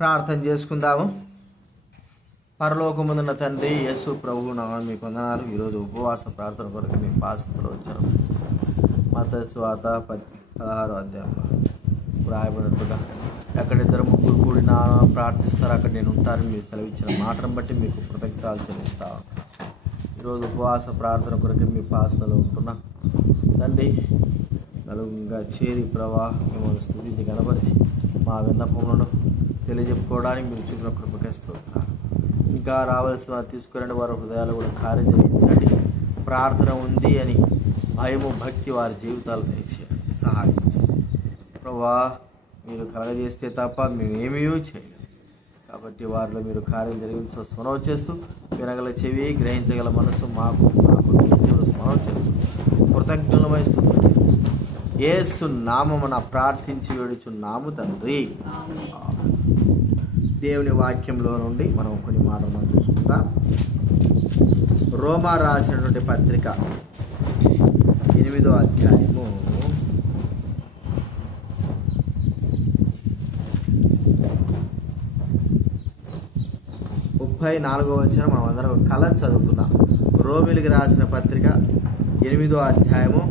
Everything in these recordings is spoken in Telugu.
ప్రార్థన చేసుకుందాము. పరలోకముందున్న తండ్రి, యేసు ప్రభువు నామమున మీకు వందనాలు. ఈరోజు ఉపవాస ప్రార్థన కొరకు మీ పాస్టర్లు వచ్చారు. మత్తయి సువార్త 16వ అధ్యాయంలో రాయబడినట్టుగా ఎక్కడిద్దరు ముగ్గురు కూడినా ప్రార్థిస్తారు అక్కడ నేను ఉంటానని మీరు సెలవిచ్చిన మాటను బట్టి మీకు కృతజ్ఞతలు చెల్లిస్తాను. ఈరోజు ఉపవాస ప్రార్థన కొరకు మీ పాస్టర్లు ఉంటున్నా తండ్రి, నలుగుగా చేరి మిమ్మల్ని స్తుతించి కనబరిచి మా విన్నపములను తెలియజెప్పుకోవడానికి మీరు చూపిన కృపకిస్తున్నారు. ఇంకా రావాల్సిన తీసుకురండి, వారి హృదయాలు కూడా కార్యం జరిగించండి. ప్రార్థన ఉంది అని భయము భక్తి వారి జీవితాలు తెచ్చేయండి, సహాయించండి ప్రభా. మీరు కలగజేస్తే తప్ప మేమేమీ చేయలేము కాబట్టి వారిలో మీరు కార్యం జరిగించ స్మరణ చేస్తూ, వినగల చెవి, గ్రహించగల మనసు మాకు స్మరణ చేస్తూ కృతజ్ఞతలు వహిస్తూ యేసు నామమున ప్రార్థించి వేడుచున్నాము తండ్రి. దేవుని వాక్యంలో నుండి మనం కొన్ని మాటలు మనం చూసుకుందాం. రోమా రాసినటువంటి పత్రిక 8వ అధ్యాయము 34వ వచనం మనం అందరం కలిసి చదువుకుందాం. రోమిలికి రాసిన పత్రిక 8వ అధ్యాయము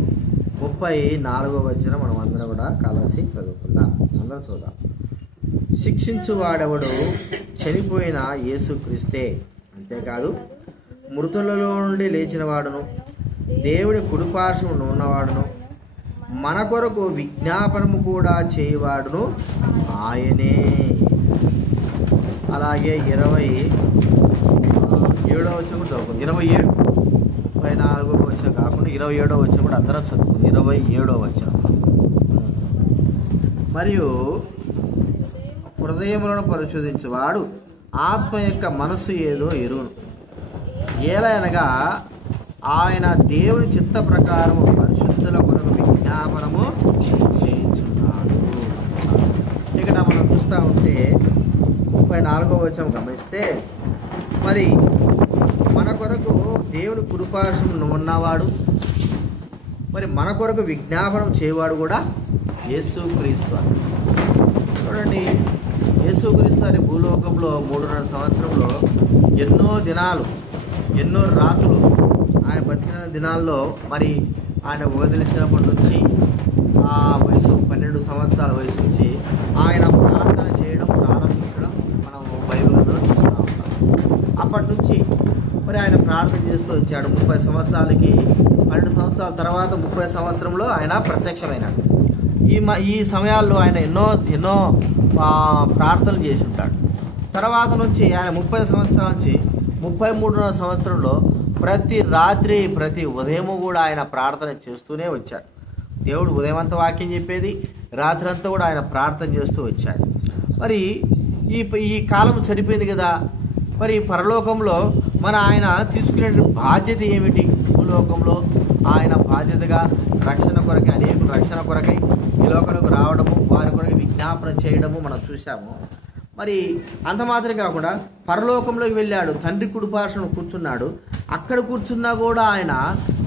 34వ వచనం మనం అందరం కూడా కలిసి చదువుకుందాం. అందరం చూద్దాం. శిక్షించువాడెవడు చనిపోయిన యేసుక్రీస్తే, అంతేకాదు మృతులలో నుండి లేచిన వాడును, దేవుడి కుడిపార్శ్వమున ఉన్నవాడును, మన కొరకు విజ్ఞాపనము కూడా చేయవాడును ఆయనే. అలాగే 27వ వచనం కూడా చదువుకుంది. 27, 34వ వచనం కాకుండా 27వ వచనం కూడా అందరం చదువుకుంది. 27వ వచనం, మరియు హృదయములను పరిశోధించువాడు ఆత్మ యొక్క మనస్సు ఏదో ఎరువును, ఏలయనగా ఆయన దేవుని చిత్త ప్రకారము పరిశుద్ధుల కొరకు విజ్ఞాపనము చేయించున్నాడు. ఇక్కడ మనం చూస్తూ ఉంటే 34వ వచనం గమనిస్తే, మరి మన కొరకు దేవుని కుడిపార్శ్వమున ఉన్నవాడు, మరి మన కొరకు విజ్ఞాపనం చేయవాడు కూడా యేసుక్రీస్తు. చూడండి, యేసుక్రీస్తు అని భూలోకంలో 3.5 సంవత్సరంలో ఎన్నో దినాలు, ఎన్నో రాత్రులు ఆయన బతికిన దినాల్లో మరి ఆయన వదిలిసినప్పటి నుంచి ఆ వయసు 12 సంవత్సరాల వయసు నుంచి ఆయన ప్రార్థన చేయడం ప్రారంభించడం మనం బైబిల్లో చూస్తూ ఉంటాం. అప్పటి నుంచి మరి ఆయన ప్రార్థన చేస్తూ వచ్చాడు. 30 సంవత్సరాలకి 12 సంవత్సరాల తర్వాత 30 సంవత్సరంలో ఆయన ప్రత్యక్షమైనాడు. ఈ సమయాల్లో ఆయన ఎన్నో ప్రార్థనలు చేసి ఉంటాడు. తర్వాత నుంచి ఆయన 30 సంవత్సరాల నుంచి 33వ సంవత్సరంలో ప్రతి రాత్రి ప్రతి ఉదయము కూడా ఆయన ప్రార్థన చేస్తూనే వచ్చాడు. దేవుడు ఉదయం అంతా వాక్యం చెప్పేది, రాత్రి అంతా కూడా ఆయన ప్రార్థన చేస్తూ వచ్చాడు. మరి ఈ కాలం సరిపోయింది కదా, మరి పరలోకంలో ఆయన తీసుకునే బాధ్యత ఏమిటి? భూలోకంలో ఆయన బాధ్యతగా రక్షణ కొరకై, అనేకులు రక్షణ కొరకై ఈ లోకంలోకి రావడము, వారి కొరకు విజ్ఞాపన చేయడము మనం చూసాము. మరి అంత మాత్రం కాకుండా పరలోకంలోకి వెళ్ళాడు, తండ్రి కుడిపార్శ్వమున కూర్చున్నాడు. అక్కడ కూర్చున్నా కూడా ఆయన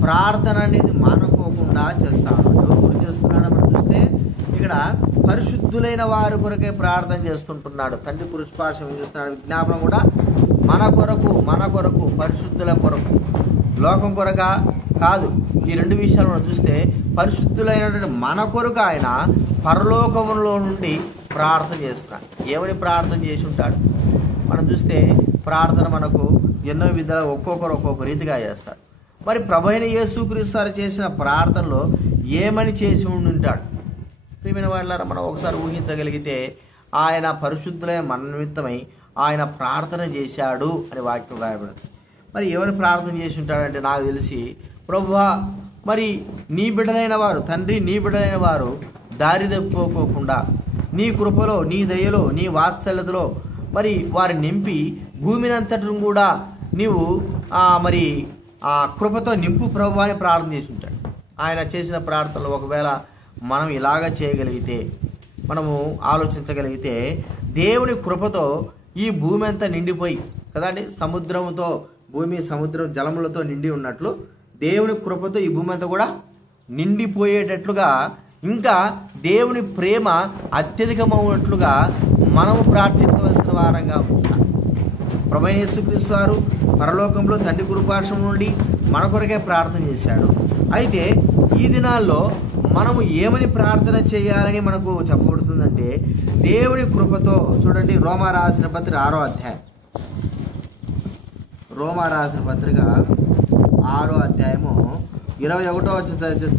ప్రార్థన అనేది మానుకోకుండా చేస్తాడు. ఎవరు గురించి చేస్తున్నాడో మనం చూస్తే ఇక్కడ పరిశుద్ధులైన వారి కొరకే ప్రార్థన చేస్తుంటున్నాడు. తండ్రి కుడిపార్శ్వం ఏం చేస్తున్నాడు? విజ్ఞాపన కూడా మన కొరకు పరిశుద్ధుల కొరకు, లోకం కొరక కాదు. ఈ 2 విషయాలు మనం చూస్తే పరిశుద్ధులైనటువంటి మన కొరకు ఆయన పరలోకములో నుండి ప్రార్థన చేస్తున్నాడు. ఏమని ప్రార్థన చేసి ఉంటాడు? మనం చూస్తే ప్రార్థన మనకు ఎన్నో విధాలు ఒక్కొక్క రీతిగా చేస్తారు. మరి ప్రభువైన యేసుక్రీస్తు చేసిన ప్రార్థనలో ఏమని చేసి ఉంటాడు? ప్రియమైన వారిలారా, మనం ఒకసారి ఊహించగలిగితే ఆయన పరిశుద్ధులైన మన నిమిత్తమై ఆయన ప్రార్థన చేశాడు అని వాక్యం రాయబడింది. మరి ఎవరు ప్రార్థన చేసి ఉంటాడంటే, నాకు తెలిసి ప్రభువా, మరి నీ బిడ్డలైన వారు, తండ్రి నీ బిడ్డలైన వారు దారి తప్పుకోకుండా నీ కృపలో, నీ దయలో, నీ వాత్సల్యతలో మరి వారి నింపి భూమిని అంతటిని కూడా నీవు మరి ఆ కృపతో నింపు ప్రభువా అని ప్రార్థన చేసి ఉంటాడు. ఆయన చేసిన ప్రార్థనలు ఒకవేళ మనం ఇలాగ చేయగలిగితే, మనము ఆలోచించగలిగితే, దేవుని కృపతో ఈ భూమి అంతా నిండిపోయి కదండి, సముద్రంతో భూమి సముద్రం జలములతో నిండి ఉన్నట్లు దేవుని కృపతో ఈ భూమి అంతా కూడా నిండిపోయేటట్లుగా, ఇంకా దేవుని ప్రేమ అత్యధికమైనట్లుగా మనము ప్రార్థించవలసిన వారంగా ఉంటాం. ప్రభువైన యేసుక్రీస్తు వారు పరలోకంలో తండ్రి కుడిపార్శ్వం నుండి మన కొరకే ప్రార్థన చేశాడు. అయితే ఈ దినాల్లో మనము ఏమని ప్రార్థన చేయాలని మనకు చెప్పబడుతుందంటే, దేవుని కృపతో. చూడండి, రోమా రాసిన పత్రిక 6వ అధ్యాయం, రోమా రాసిన పత్రిక 6వ అధ్యాయము 21వ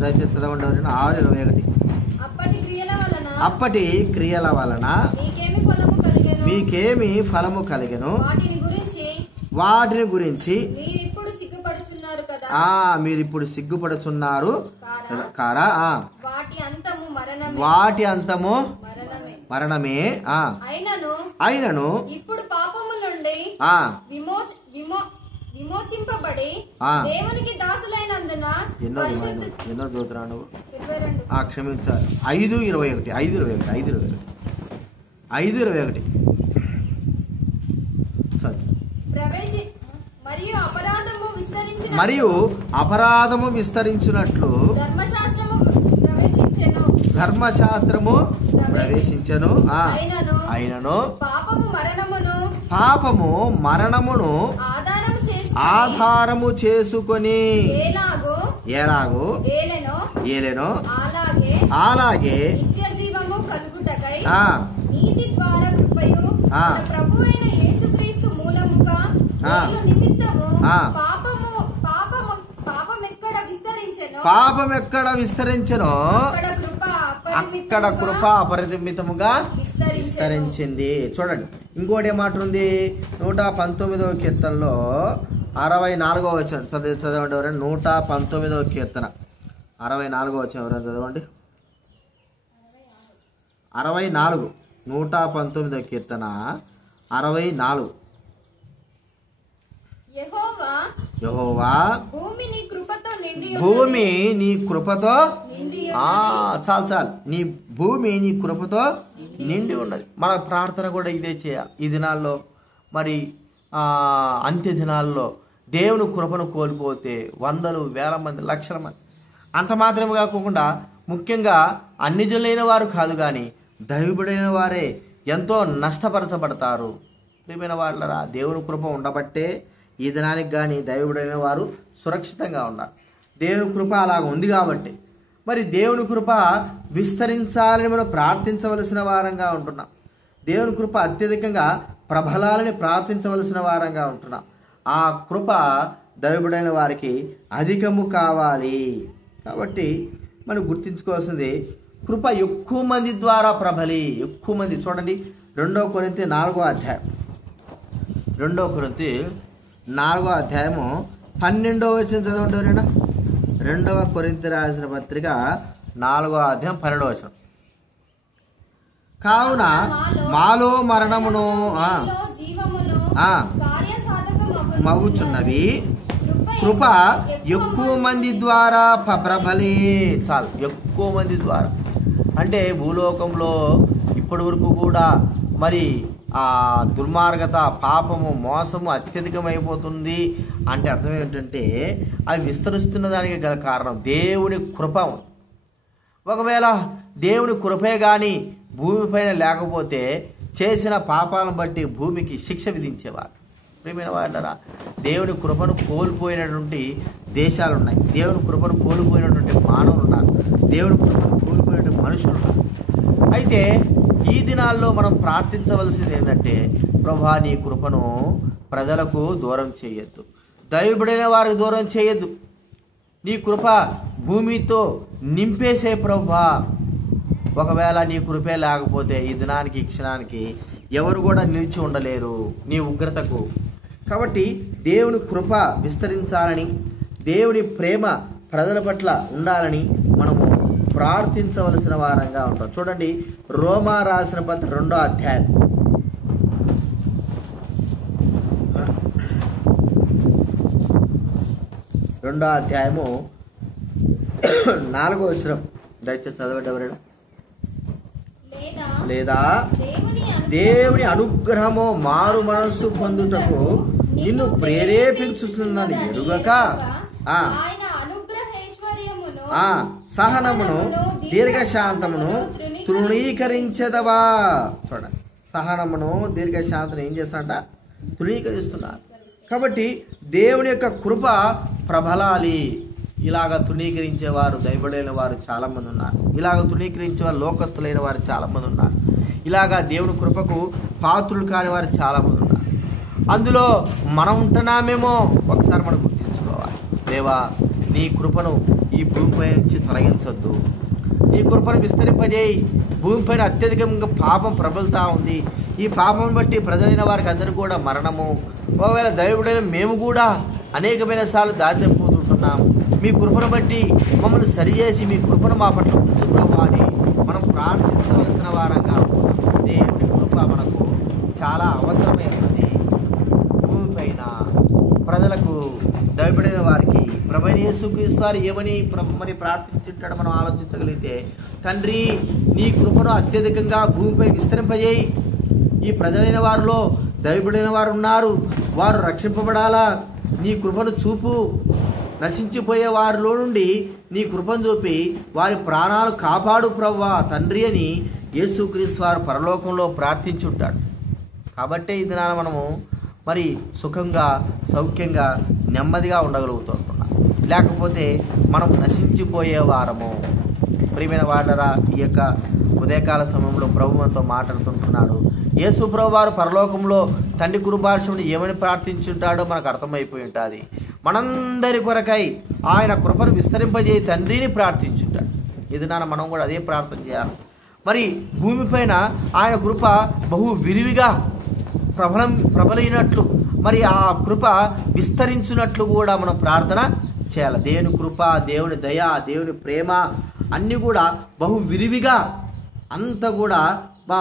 దయచేసి చదవండి. 6:21. అప్పటి క్రియల వలన మీకేమి ఫలము కలిగెను, వాటిని గురించి మీరు ఇప్పుడు సిగ్గుపడుచున్నారు కారా? వాటి అంతము మరణమే. అయినను ఇప్పుడు పాపము నుండి విమోచింపబడి దేవునికి దాసులైనందున ఎన్నో దూతరాను క్షమించాలి. 5:21 మరియు అపరాధము విస్తరించినట్లు ధర్మశాస్త్రము ప్రవేశించెను. అయినను పాపము మరణమును ఆధారము చేసుకొని ఎలాగో ఏలెనో అలాగే నిత్యజీవము కలుగుటకై నీతి ద్వారా కృపయు ప్రభువైన యేసుక్రీస్తు మూలముగా నిమిత్తము పాపం ఎక్కడ విస్తరించెనో అక్కడ కృప అపరిమితముగా విస్తరించింది. చూడండి, ఇంకోటి ఏమాట ఉంది. 119వ కీర్తనలో 64వ వచనం చదవండి ఎవరైనా. 119వ కీర్తన 64వ వచనం ఎవరైనా చదవండి. 64, 119వ కీర్తన 64. యెహోవా భూమి నీ కృపతో చాలు నీ భూమి నీ కృపతో నిండి ఉన్నది. మన ప్రార్థన కూడా ఇదే చేయాలి. ఈ దినాల్లో మరి అంత్య దినాల్లో దేవుని కృపను కోల్పోతే వందలు వేల మంది లక్షల మంది, అంత మాత్రమే కాకుండా ముఖ్యంగా అన్ని జనులైన వారు కాదు కానీ దైవబడిన వారే ఎంతో నష్టపరచబడతారు. ప్రియమైన వాళ్ళరా, దేవుని కృప ఉండబట్టే ఈ దినానికి కానీ దైవబడిన వారు సురక్షితంగా ఉన్నారు. దేవుని కృప అలాగ ఉంది కాబట్టి మరి దేవుని కృప విస్తరించాలని మనం ప్రార్థించవలసిన వారంగా ఉంటున్నాం. దేవుని కృప అత్యధికంగా ప్రబలాలని ప్రార్థించవలసిన వారంగా ఉంటున్నాం. ఆ కృప దైవబడిన వారికి అధికము కావాలి. కాబట్టి మనం గుర్తించుకోవాల్సింది, కృప ఎక్కువ మంది ద్వారా ప్రబలి. ఎక్కువ మంది. చూడండి, 2 కొరింథీ 4వ అధ్యాయం, 2 కొరింథీ 4వ అధ్యాయము 12వ వచనం చదవండి ఎవరైనా. 2వ కొరింథీ రాసిన పత్రిక 4వ అధ్యాయం 12వ వచనం. కావున మాలో మరణమును మగుచున్నవి కృప ఎక్కువ మంది ద్వారా ప్రబలి. చాలు, ఎక్కువ మంది ద్వారా. అంటే భూలోకంలో ఇప్పటి వరకు కూడా మరి దుర్మార్గత, పాపము, మోసము అత్యధికమైపోతుంది అంటే అర్థం ఏంటంటే అవి విస్తరిస్తున్న దానికి గల కారణం దేవుని కృప. ఒకవేళ దేవుని కృపే కానీ భూమిపైన లేకపోతే చేసిన పాపాలను బట్టి భూమికి శిక్ష విధించేవారు. ప్రియమైన వాళ్ళరా, దేవుని కృపను కోల్పోయినటువంటి దేశాలు ఉన్నాయి. దేవుని కృపను కోల్పోయినటువంటి మానవులు ఉన్నారు. దేవుని కృపను కోల్పోయినటువంటి మనుషులు ఉన్నారు. అయితే ఈ దినాల్లో మనం ప్రార్థించవలసింది ఏంటంటే, ప్రభువా నీ కృపను ప్రజలకు దూరం చేయొద్దు, దైవబడిన వారికి దూరం చేయొద్దు. నీ కృప భూమితో నింపేసే ప్రభువా. ఒకవేళ నీ కృపే లేకపోతే ఈ దినానికి, ఈ క్షణానికి ఎవరు కూడా నిలిచి ఉండలేరు నీ ఉగ్రతకు. కాబట్టి దేవుని కృప విస్తరించాలని, దేవుని ప్రేమ ప్రజల పట్ల ఉండాలని మనము ప్రార్థించవలసిన వారంగా ఉంటాం. చూడండి, రోమా రాసిన పత్రిక 2వ అధ్యాయం, 2వ అధ్యాయము 4వ వచనం దయచేసి చదవండి ఎవరైనా. లేదా దేవుని అనుగ్రహము మారు మనస్సు పొందుటకు నిన్ను ప్రేరేపించుతున్నది ఎరుగక సహనమును దీర్ఘశాంతమును తృణీకరించదవా. చూడండి, సహనమును దీర్ఘశాంతిని ఏం చేస్తారంట? తృణీకరిస్తున్నారు. కాబట్టి దేవుని యొక్క కృప ప్రబలాలి. ఇలాగ తృణీకరించేవారు దైవడైన వారు చాలామంది ఉన్నారు. ఇలాగ తృణీకరించేవారు లోకస్తులైన వారు చాలామంది ఉన్నారు. ఇలాగా దేవుని కృపకు పాత్రులు కాని వారు చాలామంది ఉన్నారు. అందులో మనం ఉంటున్నామేమో ఒకసారి మనం గుర్తించుకోవాలి. దేవా, నీ కృపను ఈ భూమిపై నుంచి తొలగించొద్దు. నీ కృపను విస్తరింపజేయి. భూమిపైన అత్యధికంగా పాపం ప్రబలుతూ ఉంది. ఈ పాపం బట్టి ప్రజలైన వారికి అందరూ కూడా మరణము. ఒకవేళ దైవుడైన మేము కూడా అనేకమైన సార్లు దారి తప్పిపోతుంటున్నాము. మీ కృపను బట్టి మమ్మల్ని సరిచేసి మీ కృపను మా పట్ల ఉంచుకోవా అని మనం ప్రార్థించవలసిన వారంగా ఉంటున్నాం. దేవుని కృప మనకు చాలా అవసరమైనది. భూమిపైన ప్రజలకు దైవడైన వారికి ప్రభువైన యేసుక్రీస్తు వారు ఏమని మరి ప్రార్థించుంటాడో మనం ఆలోచించగలిగితే, తండ్రి నీ కృపను అత్యధికంగా భూమిపై విస్తరింపజేయి. ఈ ప్రజలైన వారిలో దైవడైన వారు ఉన్నారు, వారు రక్షింపబడాలా. నీ కృపను చూపు. నశించిపోయే వారిలో నుండి నీ కృపను చూపి వారి ప్రాణాలు కాపాడు ప్రభువా తండ్రి అని యేసుక్రీస్తు వారు పరలోకంలో ప్రార్థించుంటాడు. కాబట్టే ఇది మనము మరి సుఖంగా సౌఖ్యంగా నెమ్మదిగా ఉండగలుగుతుంటున్నాం. లేకపోతే మనం నశించిపోయే వారము. ప్రియమైన వారరా, ఈ యొక్క ఉదయకాల సమయంలో ప్రభు మనతో మాట్లాడుతుంటున్నాడు. యేసు ప్రభు వారు పరలోకంలో తండ్రి కృపార్షుని ఏమని ప్రార్థించుంటాడో మనకు అర్థమైపోయి ఉంటుంది. మనందరి కొరకై ఆయన కృపను విస్తరింపజేయి తండ్రిని ప్రార్థించుంటాడు. ఇది మనం కూడా అదే ప్రార్థన చేయాలి. మరి భూమిపైన ఆయన కృప బహు విరివిగా ప్రబలైనట్లు, మరి ఆ కృప విస్తరించినట్లు కూడా మనం ప్రార్థన చేయాలి. దేవుని కృప, దేవుని దయ, దేవుని ప్రేమ అన్నీ కూడా బహు విరివిగా అంతా కూడా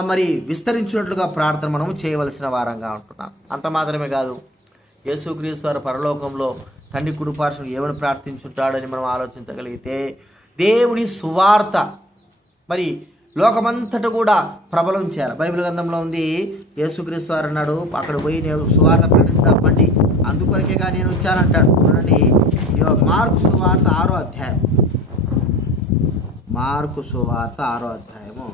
మరి విస్తరించినట్లుగా ప్రార్థన మనము చేయవలసిన వారంగా ఉంటున్నాం. అంత మాత్రమే కాదు, యేసుక్రీస్తు వారు పరలోకంలో తండ్రి కృపార్షుని ఏమని ప్రార్థించుంటాడని మనం ఆలోచించగలిగితే, దేవుని సువార్త మరి లోకమంతటా కూడా ప్రబలం చేయాలి. బైబిల్ గ్రంథంలో ఉంది, యేసుక్రీస్తు వారు అన్నాడు, అక్కడ పోయి నేను సువార్త ప్రకటిస్తామండి, అందుకొరకేగా నేను వచ్చానంటాడు. చూడండి, మార్కు సువార్త 6వ అధ్యాయం. మార్కు సువార్త 6వ అధ్యాయము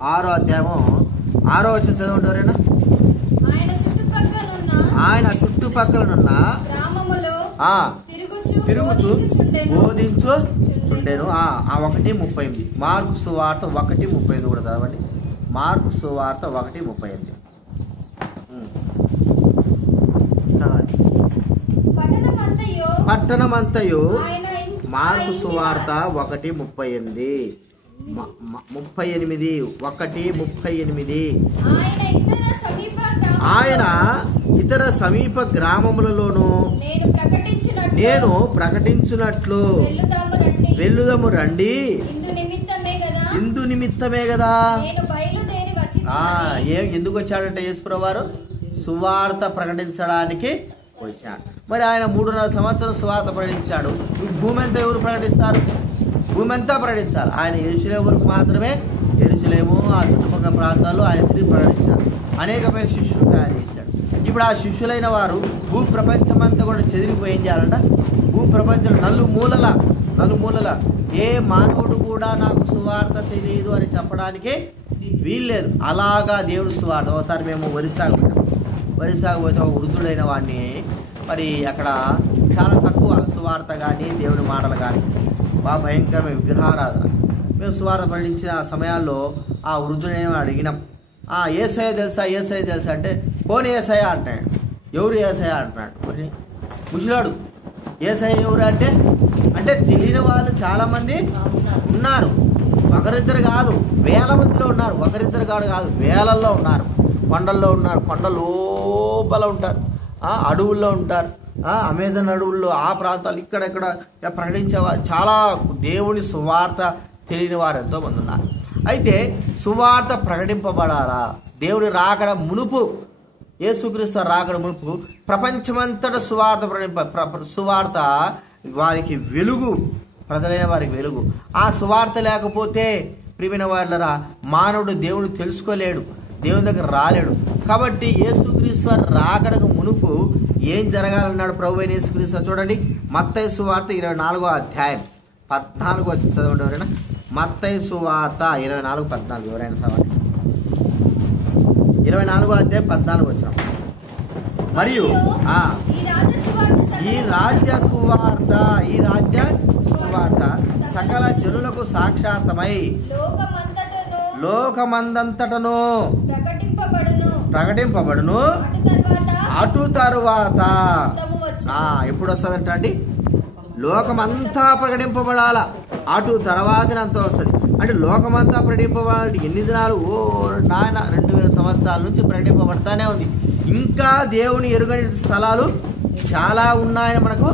6వ అధ్యాయము 6వ వచనం చదవండి ఎవరైనా. ఆయన చుట్టుపక్కలనున్న గ్రామములో తిరుగుచు బోధించుచుండెను. 1:38. మార్కు సువార్త 1:38 కూడా చదవండి. మార్కు సువార్త 1:38 చదవండి. పట్టణమంతయు మార్కు సువార్త 1:38 1:38 ఆయన ఇతర సమీప గ్రామములలోనూ నేను ప్రకటించినట్లు వెళ్ళుదము రండి. ఇందు నిమిత్తమే కదా. ఎందుకు వచ్చాడంటే యేసుప్రభువు వారు సువార్త ప్రకటించడానికి వచ్చాడు. మరి ఆయన 3.5 సంవత్సరం సువార్త ప్రకటించాడు. భూమి అంతా ఎవరు ప్రకటిస్తారు? భూమి అంతా ప్రకటించాలి. ఆయన యెరూషలేము వరకు మాత్రమే, యెరూషలేము ఆ చుట్టుపక్కల ప్రాంతాల్లో ఆయన తిరిగి ప్రకటించారు. అనేకమైన శిష్యులు తయారు చేశాడు. ఇప్పుడు ఆ శిష్యులైన వారు భూ ప్రపంచమంతా కూడా చెదిరిపోయి ఏం చేయాలంట? భూ ప్రపంచం నలుమూలల ఏ మానవుడు కూడా నాకు సువార్త తెలియదు అని చెప్పడానికి వీల్లేదు. అలాగా దేవుడి సువార్త. ఒకసారి మేము వరిసాగు పోతే ఒక వృద్ధుడైన వాడిని మరి అక్కడ చాలా తక్కువ సువార్త కానీ దేవుడి మాటలు కానీ బాగా భయంకరమైన విగ్రహారాధన. మేము సువార్త ప్రకటించిన సమయాల్లో ఆ వృద్ధుడైన అడిగినాం, యేసయ్య తెలుసా అంటే, కోని యేసయ్య అంటున్నాడు. ఎవరు యేసయ్య అంటున్నాడు. కొన్ని ముసలాడు యేసయ్య ఎవరు అంటే తెలియని వాళ్ళు చాలామంది ఉన్నారు. ఒకరిద్దరు కాదు, వేల మందిలో ఉన్నారు. ఒకరిద్దరు కాదు, వేలల్లో ఉన్నారు. కొండల్లో ఉన్నారు, కొండ లోపల ఉంటారు, అడవుల్లో ఉంటారు, అమెజాన్ అడవుల్లో ఆ ప్రాంతాలు ఇక్కడెక్కడ ప్రకటించేవారు. చాలా దేవుని సువార్త తెలియని వారు ఎంతో మంది ఉన్నారు. అయితే సువార్త ప్రకటింపబడాలా? దేవుని రాకడ మునుపు, యేసుక్రీస్తు రాకడ మునుపు ప్రపంచమంతటా సువార్త వారికి వెలుగు, ప్రజలైన వారికి వెలుగు. ఆ సువార్త లేకపోతే ప్రియమైన వారులరా, మానవుడు దేవుని తెలుసుకోలేడు, దేవుని దగ్గర రాలేడు. కాబట్టి యేసుక్రీస్తు వారు రాకడకు మునుపు ఏం జరగాలన్నాడు ప్రభు అయిన యేసుక్రీస్తు వారు? చూడండి, మత్తయి సువార్త 24వ అధ్యాయం 14 వచ్చి చదవండి ఎవరైనా. మత్తయి సువార్త 24:14 ఎవరైనా చదవండి. 24వ అధ్యాయం 14 వచ్చిన. మరియు ఈ రాజ్య సువార్త సకల జనులకు సాక్షాత్తమై లోకమందంతటను ప్రకటింపబడును. అటు తరువాత ఎప్పుడు వస్తుందంట అండి? లోకమంతా ప్రకటింపబడాల. అటు తర్వాతనంతా వస్తుంది. అంటే లోకమంతా ప్రకటింపబడాలి. ఎన్ని దినాలు? ఓ నాయన 2000 సంవత్సరాల నుంచి ప్రకటింపబడతానే ఉంది. ఇంకా దేవుని ఎరుగని స్థలాలు చాలా ఉన్నాయని మనకు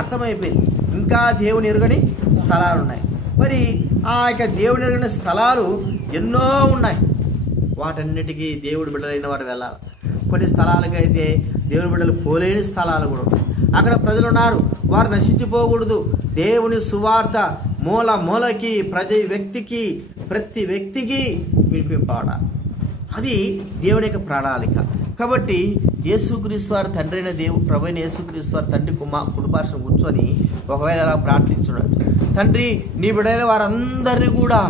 అర్థమైపోయింది. ఇంకా దేవుని ఎరుగని స్థలాలు ఉన్నాయి. మరి ఆ యొక్క దేవుని ఎరుగని స్థలాలు ఎన్నో ఉన్నాయి. వాటన్నిటికీ దేవుడి బిడ్డలైన వారు వెళ్ళాలి. కొన్ని స్థలాలకైతే దేవుని బిడ్డలు పోలేని స్థలాలు కూడా ఉన్నాయి. అక్కడ ప్రజలు ఉన్నారు, వారు నశించిపోకూడదు. దేవుని సువార్త మూల మూలకి ప్రతి వ్యక్తికి వినిపింపబడాలి. అది దేవుని యొక్క ప్రణాళిక. కాబట్టి యేసుక్రీస్తు వారు తండ్రి అయిన ప్రభు అయిన యేసుక్రీస్తు వారు తండ్రి కుటుంబాన్ని కూర్చొని ఒకవేళ అలా ప్రార్థించున్నాడు, తండ్రి నీ బిడ్డలైన వారందరినీ కూడా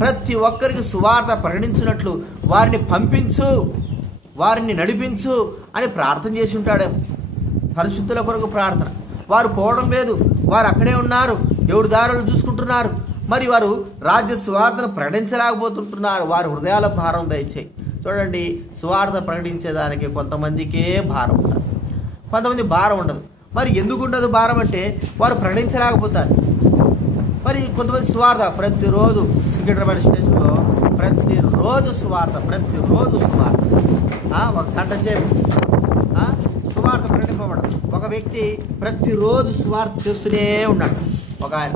ప్రతి ఒక్కరికి సువార్త ప్రకటించినట్లు వారిని పంపించు, వారిని నడిపించు అని ప్రార్థన చేసి ఉంటాడు. పరిశుద్ధుల కొరకు ప్రార్థన. వారు పోవడం లేదు, వారు అక్కడే ఉన్నారు, దేవుడి దారులు చూసుకుంటున్నారు. మరి వారు రాజ్య సువార్తను ప్రకటించలేకపోతుంటున్నారు. వారి హృదయాల భారం దయచేయి. చూడండి, సువార్త ప్రకటించేదానికి కొంతమందికే భారం ఉంటుంది, కొంతమంది భారం ఉండదు. మరి ఎందుకు ఉండదు భారం అంటే వారు ప్రకటించలేకపోతారు. మరి కొంతమంది సువార్త ప్రతిరోజు సికింద్రాబాద్ స్టేషన్లో ప్రతిరోజు సువార్త ఒక గంట సేపు సువార్త ప్రకటింపబడదు. ఒక వ్యక్తి ప్రతిరోజు సువార్త చేస్తూనే ఉన్నాడు. ఒక ఆయన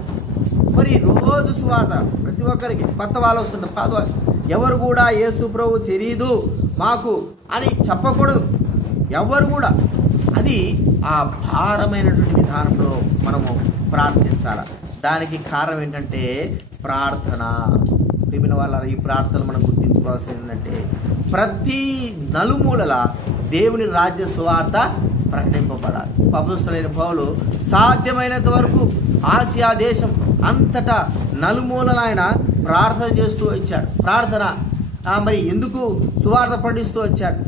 మరి రోజు సువార్త ప్రతి ఒక్కరికి కొత్త వాళ్ళు వస్తున్నారు, పాత వాళ్ళు ఎవరు కూడా యేసు ప్రభు తెలియదు మాకు అని చెప్పకూడదు ఎవరు కూడా. అది ఆ భారమైనటువంటి విధానంలో మనము ప్రార్థించాలి. దానికి కారణం ఏంటంటే ప్రార్థన. ప్రియమైన వాళ్ళ ఈ ప్రార్థన మనం గుర్తించుకోవాల్సింది ఏంటంటే ప్రతి నలుమూలల దేవుని రాజ్య సువార్త ప్రకటింపబడాలి. అపోస్తలుడైన పౌలు సాధ్యమైనంత వరకు ఆసియా దేశం అంతటా నలుమూలల ఆయన ప్రార్థన చేస్తూ వచ్చాడు. ప్రార్థన మరి ఎందుకు సువార్త ప్రకటిస్తూ వచ్చాడు?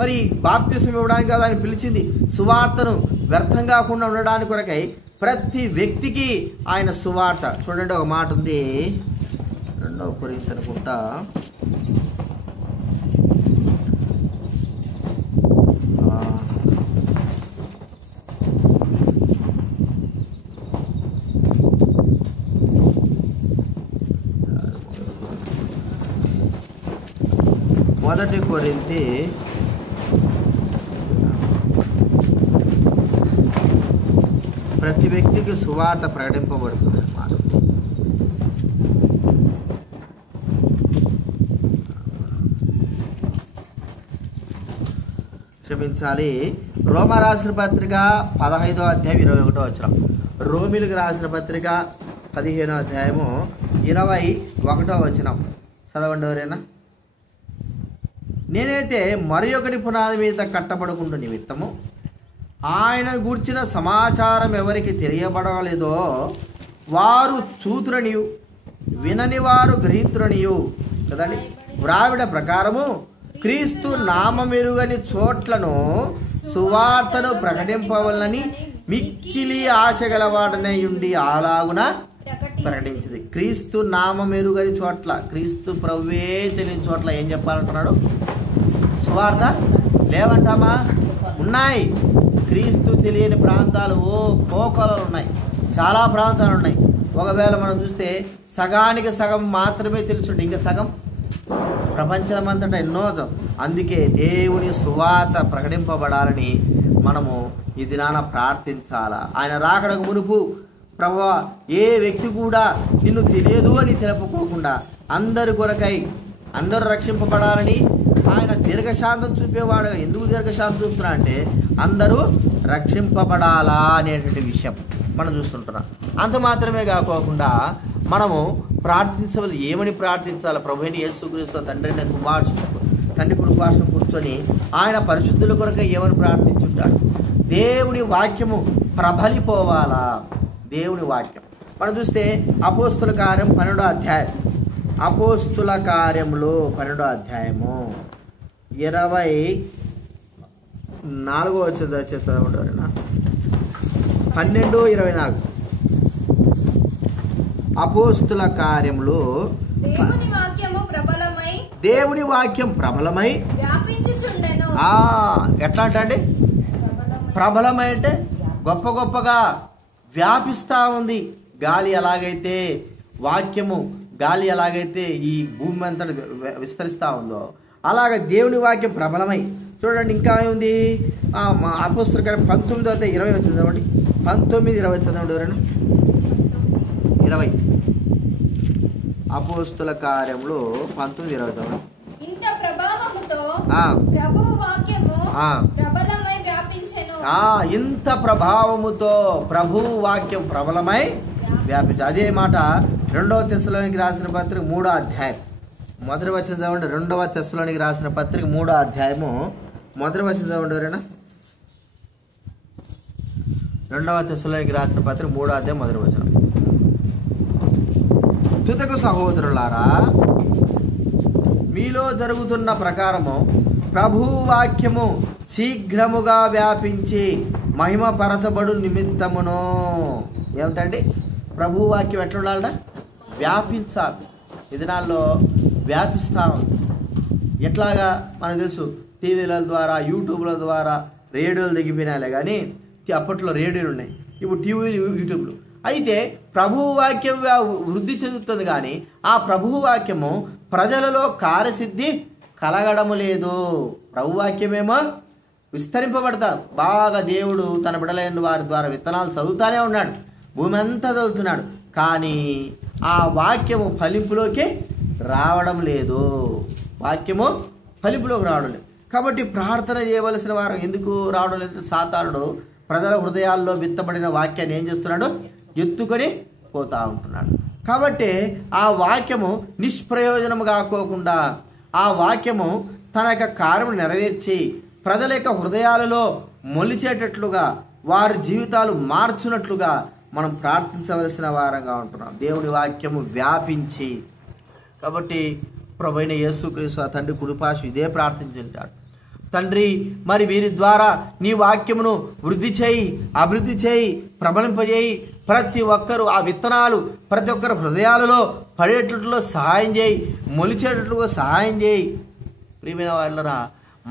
మరి బాప్తిసం ఇవ్వడానికి కదా ఆయన పిలిచింది. సువార్తను వ్యర్థం కాకుండా ఉండడానికి కొరకై ప్రతి వ్యక్తికి ఆయన సువార్త. చూడండి, ఒక మాట ఉంది, 2 కొరింథీ అనుకుంటా, మొదటి కొరింథీ 1 ప్రతి వ్యక్తికి సువార్త ప్రకటింపబడుతుంది అన్నమాట. క్షమించాలి, రోమా రాసిన పత్రిక 15వ అధ్యాయం 21వ వచనం, రోమిలకు రాసిన పత్రిక 15వ అధ్యాయము 21వ వచనం చదవండి ఎవరైనా. నేనైతే మరి ఒకటి పునాది మీద కట్టబడుకుంటూ నిమిత్తము ఆయన గూర్చిన సమాచారం ఎవరికి తెలియబడలేదో వారు చూతురనియు వినని వారు గ్రహితురనియు కదండి. వ్రావిడ ప్రకారము క్రీస్తు నామమెరుగని చోట్లను సువార్తను ప్రకటింపవలనని మిక్కిలి ఆశగలవాడనై ఉండి అలాగున ప్రకటించింది. క్రీస్తు నామమెరుగని చోట్ల, క్రీస్తు ప్రభువే తెలియని చోట్ల ఏం చెప్పాలంటున్నాడు? సువార్త లేవంటామా? ఉన్నాయి. క్రీస్తు తెలియని ప్రాంతాలు కోకొలలు ఉన్నాయి, చాలా ప్రాంతాలు ఉన్నాయి. ఒకవేళ మనం చూస్తే సగానికి సగం మాత్రమే తెలుసుంటే ఇంకా సగం ప్రపంచమంతటా ఎన్నో. అందుకే దేవుని సువార్త ప్రకటింపబడాలని మనము ఈ దినాన ప్రార్థించాలా. ఆయన రాకడకు మునుపు ప్రభువా ఏ వ్యక్తి కూడా నిన్ను తెలియదు అని తెలుపుకోకుండా అందరి కొరకై అందరూ రక్షింపబడాలని ఆయన దీర్ఘశాంతం చూపేవాడు. ఎందుకు దీర్ఘశాంతం చూపుతున్నా అంటే అందరూ రక్షింపబడాలా అనేటువంటి విషయం మనం చూస్తుంటున్నాం. అంత మాత్రమే కాకోకుండా మనము ప్రార్థించవలసి ఏమని ప్రార్థించాలి? ప్రభువైన యేసుక్రీస్తు తండ్రి కుమారుడు తండ్రి కుడిపార్శ్వం కూర్చొని ఆయన పరిశుద్ధుల కొరకు ఏమని ప్రార్థించుంటాడు? దేవుని వాక్యము ప్రబలిపోవాలా. దేవుని వాక్యం మనం చూస్తే అపోస్తుల కార్యం 12వ అధ్యాయం, అపోస్తుల కార్యంలో 12వ అధ్యాయము 24వ వచ్చేదా 12:24 అపోస్తుల కార్యములో దేవుని వాక్యం ప్రబలమై వ్యాపించుచుండెను. ఎట్లా అంటే ప్రబలమై అంటే గొప్ప గొప్పగా వ్యాపిస్తా ఉంది. గాలి ఎలాగైతే వాక్యము గాలి ఎలాగైతే ఈ భూమి అంతా విస్తరిస్తూ ఉందో అలాగే దేవుని వాక్యం ప్రబలమై. చూడండి ఇంకా ఏముంది, అపోస్తుల కార్యం 19:20 వచ్చింది చదవండి. 19:20 చదవండి ఎవరైనా. 20 అపోస్తుల కార్యంలో 19:20 చదవండి. ఇంత ప్రభావముతో ప్రభువు వాక్యము ప్రబలమై వ్యాపించెను. ఇంత ప్రభావముతో ప్రభువు వాక్యం ప్రబలమై వ్యాపించు. అదే మాట 2వ తెస్సలోనికి రాసిన పత్రిక 3వ అధ్యాయం మొదటి వచనం చదవండి. 2వ తెస్సలోనికి రాసిన పత్రిక 3వ అధ్యాయము మొదటి వచనం చదవండి ఎవరైనా. 2వ తెస్సలోనికి రాసిన పత్రిక 3వ అధ్యాయం మొదటి వచనం. తుదకు సహోదరులారా, మీలో జరుగుతున్న ప్రకారము ప్రభువు వాక్యము శీఘ్రముగా వ్యాపించి మహిమపరచబడు నిమిత్తమును. ఏమిటండి? ప్రభువు వాక్యం ఎట్లా ఉండాలట? వ్యాపించాలి. ఈ దినాల్లో వ్యాపిస్తూ ఉంది. ఎట్లాగా మనకు తెలుసు, టీవీల ద్వారా, యూట్యూబ్ల ద్వారా, రేడియోలు దిగిపోయినాలే కానీ అప్పట్లో రేడియోలు ఉన్నాయి, ఇప్పుడు టీవీలు, యూట్యూబ్లు. అయితే ప్రభువు వాక్యం వృద్ధి చెందుతుంది కానీ ఆ ప్రభువు వాక్యము ప్రజలలో కార్యసిద్ధి కలగడము లేదు. ప్రభు వాక్యమేమో విస్తరింపబడతా బాగా దేవుడు తన బిడలైన వారి ద్వారా విత్తనాలు చదువుతానే ఉన్నాడు, భూమి అంతా చదువుతున్నాడు, కానీ ఆ వాక్యము ఫలింపులోకి రావడం లేదు. వాక్యము ఫలింపులోకి రావడం లేదు. కాబట్టి ప్రార్థన చేయవలసిన వారు ఎందుకు రావడం లేదు? సాతానుడు ప్రజల హృదయాల్లో విత్తబడిన వాక్యాన్ని ఏం చేస్తున్నాడు? ఎత్తుకొని పోతా ఉంటున్నాడు. కాబట్టి ఆ వాక్యము నిష్ప్రయోజనము కాకోకుండా ఆ వాక్యము తన యొక్క కార్యము నెరవేర్చి ప్రజల యొక్క హృదయాలలో మొలిచేటట్లుగా వారి జీవితాలు మార్చునట్లుగా మనం ప్రార్థించవలసిన వారంగా ఉంటున్నాం. దేవుని వాక్యము వ్యాపించి. కాబట్టి ప్రభువైన యేసుక్రీస్తు ఆ తండ్రి కుడిపార్శ్వం ఇదే ప్రార్థించుంటాడు. తండ్రి, మరి వీరి ద్వారా నీ వాక్యమును వృద్ధి చేయి, అభివృద్ధి చేయి, ప్రబలింపజేయి. ప్రతి ఒక్కరూ ఆ విత్తనాలు ప్రతి ఒక్కరు హృదయాలలో పడేటట్లు సహాయం చేయి, మొలిచేటట్లుగా సహాయం చేయి. ప్రియమైన వాళ్ళరా,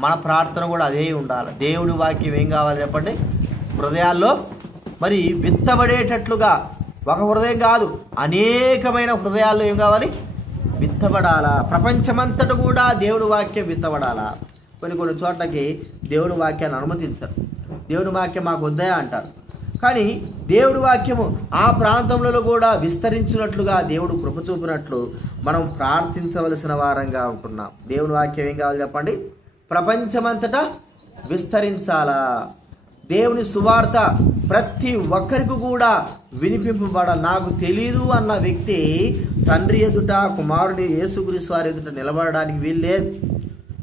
మన ప్రార్థన కూడా అదే ఉండాలి. దేవుడి వాక్యం ఏం కావాలి చెప్పండి? హృదయాల్లో మరి విత్తబడేటట్లుగా. ఒక హృదయం కాదు, అనేకమైన హృదయాల్లో ఏం కావాలి? విత్తబడాలా. ప్రపంచమంతటా కూడా దేవుడి వాక్యం విత్తబడాలా. కొన్ని చోట్లకి దేవుడి వాక్యాన్ని అనుమతించరు. దేవుడి వాక్యం మాకు వద్దయా అంటారు. కానీ దేవుడి వాక్యము ఆ ప్రాంతంలో కూడా విస్తరించినట్లుగా దేవుడు కృప చూపినట్లు మనం ప్రార్థించవలసిన వారంగా ఉంటున్నాం. దేవుడి వాక్యం ఏం కావాలి చెప్పండి? ప్రపంచమంతటా విస్తరించాలా. దేవుని సువార్త ప్రతి ఒక్కరికి కూడా వినిపింపబడాలి. నాకు తెలీదు అన్న వ్యక్తి తండ్రి ఎదుట, కుమారుని యేసుక్రీస్తు వారి ఎదుట నిలబడడానికి వీల్లేదు.